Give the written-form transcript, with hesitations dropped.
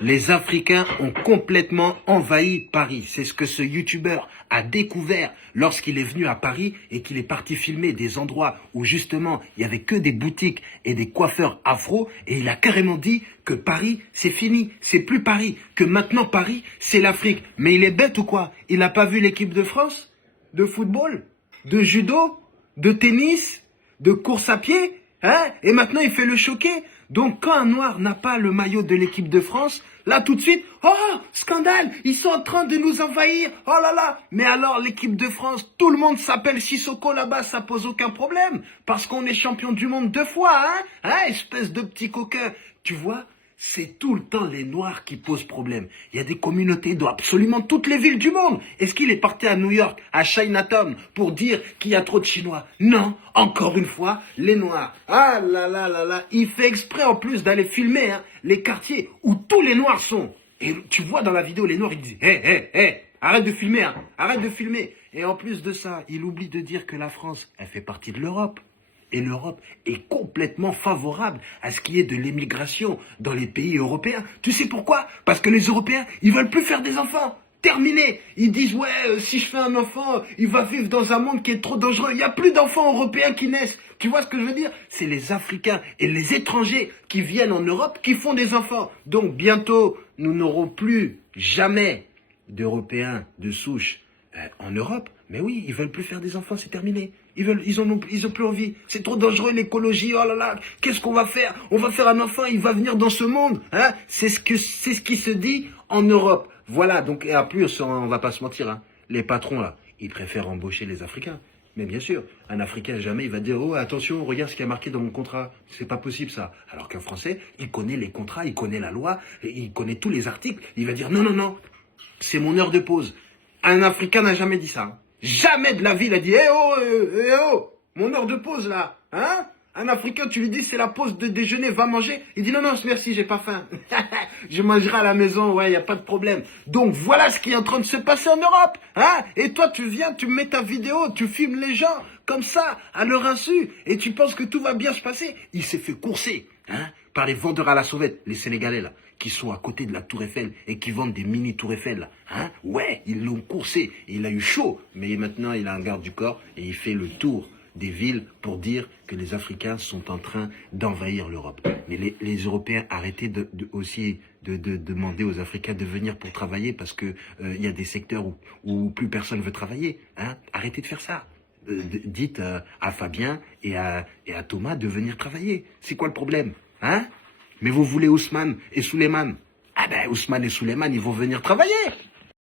Les Africains ont complètement envahi Paris. C'est ce que ce youtubeur a découvert lorsqu'il est venu à Paris et qu'il est parti filmer des endroits où justement il y avait que des boutiques et des coiffeurs afro, et il a carrément dit que Paris c'est fini, c'est plus Paris, que maintenant Paris c'est l'Afrique. Mais il est bête ou quoi? Il n'a pas vu l'équipe de France de football, de judo, de tennis, de course à pied, hein? Et maintenant il fait le choqué. Donc quand un noir n'a pas le maillot de l'équipe de France, là tout de suite, oh scandale, ils sont en train de nous envahir, oh là là. Mais alors l'équipe de France, tout le monde s'appelle Sissoko là-bas, ça pose aucun problème, parce qu'on est champion du monde 2 fois, espèce de petit coquin, tu vois. C'est tout le temps les Noirs qui posent problème. Il y a des communautés dans absolument toutes les villes du monde. Est-ce qu'il est parti à New York, à Chinatown, pour dire qu'il y a trop de Chinois? Non, encore une fois, les Noirs. Ah là là là là, il fait exprès en plus d'aller filmer les quartiers où tous les Noirs sont. Et tu vois dans la vidéo, les Noirs, ils disent, hé, arrête de filmer, arrête de filmer. Et en plus de ça, il oublie de dire que la France, elle fait partie de l'Europe. Et l'Europe est complètement favorable à ce qui est de l'émigration dans les pays européens. Tu sais pourquoi? Parce que les Européens, ils veulent plus faire des enfants. Terminé. Ils disent, ouais, si je fais un enfant, il va vivre dans un monde qui est trop dangereux. Il n'y a plus d'enfants européens qui naissent. Tu vois ce que je veux dire? C'est les Africains et les étrangers qui viennent en Europe qui font des enfants. Donc bientôt, nous n'aurons plus jamais d'Européens de souche en Europe. Mais oui, ils veulent plus faire des enfants, c'est terminé. Ils ont plus envie. C'est trop dangereux l'écologie. Oh là là, qu'est-ce qu'on va faire? On va faire un enfant, il va venir dans ce monde. C'est ce qui se dit en Europe. Voilà. Donc et en plus, on va pas se mentir. Les patrons là, ils préfèrent embaucher les Africains. Mais bien sûr, un Africain jamais il va dire oh attention, regarde ce qui est marqué dans mon contrat. C'est pas possible ça. Alors qu'un Français, il connaît les contrats, il connaît la loi, il connaît tous les articles. Il va dire non, c'est mon heure de pause. Un Africain n'a jamais dit ça. Jamais de la vie, il a dit mon heure de pause là, Un Africain, tu lui dis c'est la pause de déjeuner, va manger. Il dit non, merci, j'ai pas faim. Je mangerai à la maison, ouais, y a pas de problème. Donc voilà ce qui est en train de se passer en Europe, Et toi, tu viens, tu mets ta vidéo, tu filmes les gens comme ça, à leur insu, et tu penses que tout va bien se passer. Il s'est fait courser, par les vendeurs à la sauvette, les Sénégalais là, qui sont à côté de la Tour Eiffel et qui vendent des mini Tour Eiffel là, Ouais, ils l'ont coursé, il a eu chaud, mais maintenant il a un garde du corps et il fait le tour des villes pour dire que les Africains sont en train d'envahir l'Europe. Mais les Européens, arrêtez aussi de demander aux Africains de venir pour travailler parce que y a des secteurs où plus personne veut travailler, Arrêtez de faire ça. Dites à Fabien et à Thomas de venir travailler. C'est quoi le problème, Mais vous voulez Ousmane et Souleymane? Ah ben Ousmane et Souleymane, ils vont venir travailler.